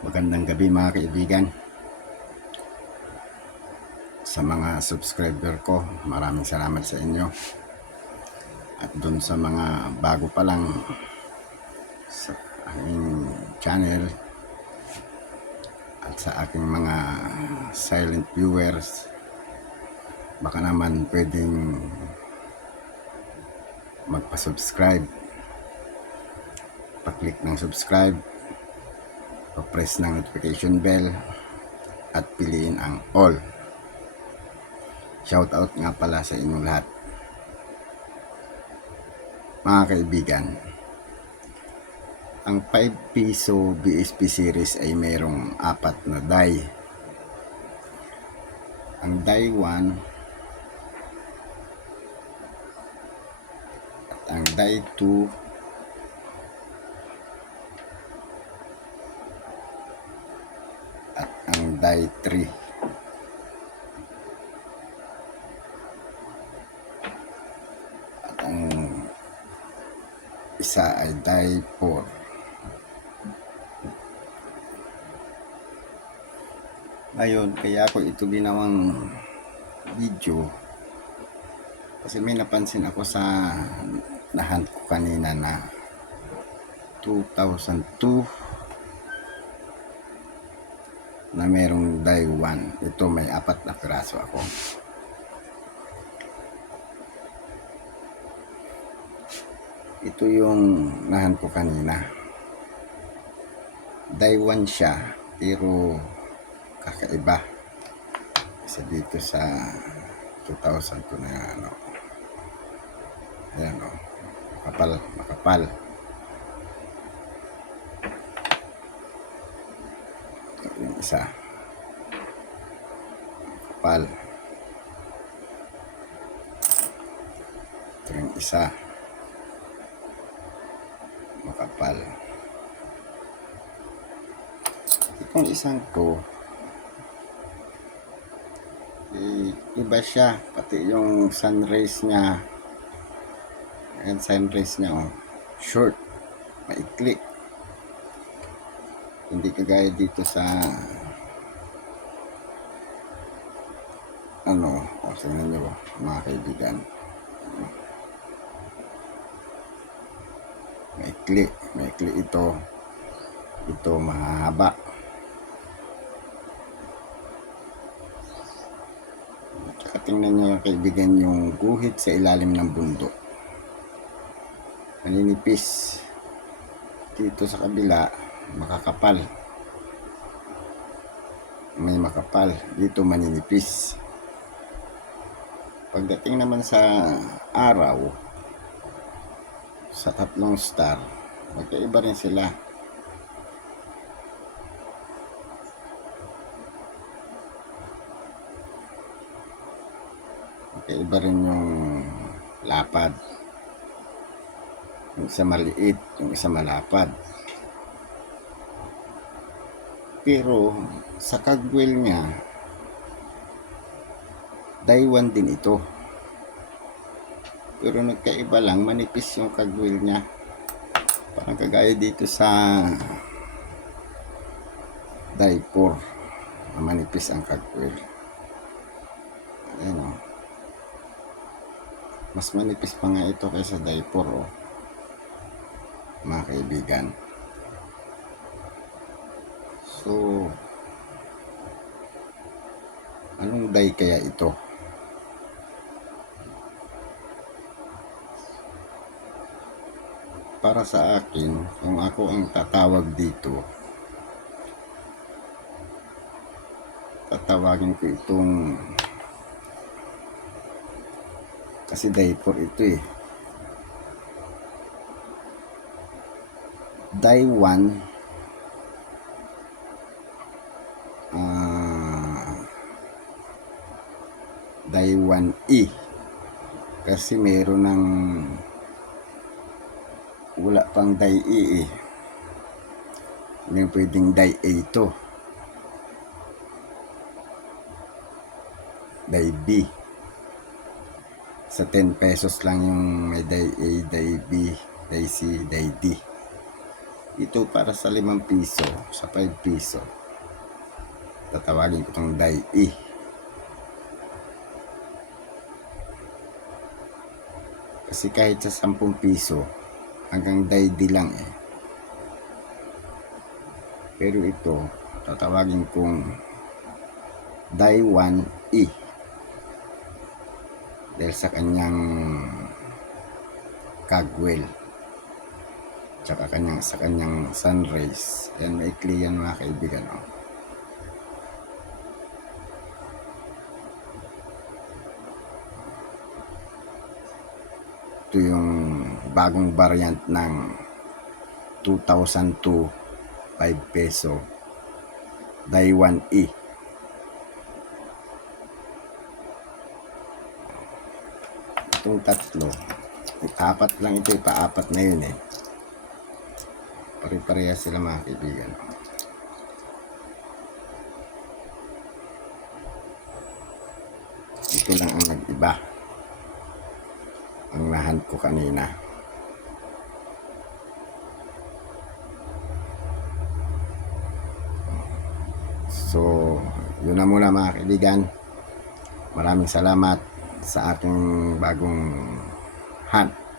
Magandang gabi mga kaibigan. Sa mga subscriber ko, maraming salamat sa inyo. At dun sa mga bago pa lang sa aking channel at sa aking mga silent viewers, baka naman pwedeng magpa-subscribe. Pa-click ng subscribe pa-press ng notification bell at piliin ang all. Shout out nga pala sa inyong lahat. Mga kaibigan, ang 5 piso BSP series ay mayroong apat na die. Ang die 1 at ang die 2 at die 3. At ang isa ay die 4. Ngayon, kaya ako ito ginawang video kasi may napansin ako sa nahan ko kanina na 2002 na merong 1. Ito may apat na piraso ako. Ito yung nahan ko kanina. 1 siya, pero kakaiba. Kasi dito sa 2000 to na ano. Ayan o. Makapal, makapal. Yung isa. Kapal. Ito yung isa. Makapal. Itong isang to, iba siya. Pati yung sun rays niya. Ayan, sun rays niya, oh. Short. Maikli hindi kagaya dito sa ano o tingnan nyo mga kaibigan? Maikli maikli ito. Ito mahaba Tsaka tingnan nyo kaibigan yung guhit sa ilalim ng bundok. Maninipis. Dito sa kabila makakapal. May makapal. Dito maninipis. Pagdating naman sa araw sa tatlong star magkaiba rin sila. Magkaiba rin yung lapad. Yung isa maliit yung isa malapad pero sa kagwel niya, Daiwan din ito. Pero nagkaiba lang, manipis yung kagwel niya. Parang kagaya dito sa Daipor. na Manipis ang kagwel. Ayan o. Mas manipis pa nga ito kaysa Daipor o. Mga kaibigan. So, anong day kaya ito? Para sa akin, kung ako ang tatawag dito, tatawagin ko itong kasi diaper ito eh. Die 1 ah die 1E kasi meron ng wala pang die E eh. Hindi pwedeng die A to. Die B. Sa 10 pesos lang yung may die A, die B, die C, die D. Ito para sa limang piso, sa 5 piso. Tatawagin ko itong dai E. Kasi kahit sa 10 piso, hanggang dai D lang eh. Pero ito, tatawagin kong dai 1 E. Dahil sa kanyang cagwell tsaka kanyang sa kanyang sun rays yan maikli yan mga kaibigan oh. Ito yung bagong variant ng 2002 5 peso. Daiwan E. Itong tatlo apat lang ito ipaapat na yun eh. Pare-pareha sila mga kaibigan. Ito lang ang nag-iba ang ko kanina. So yun na muna mga kaibigan. Maraming salamat sa ating bagong hunt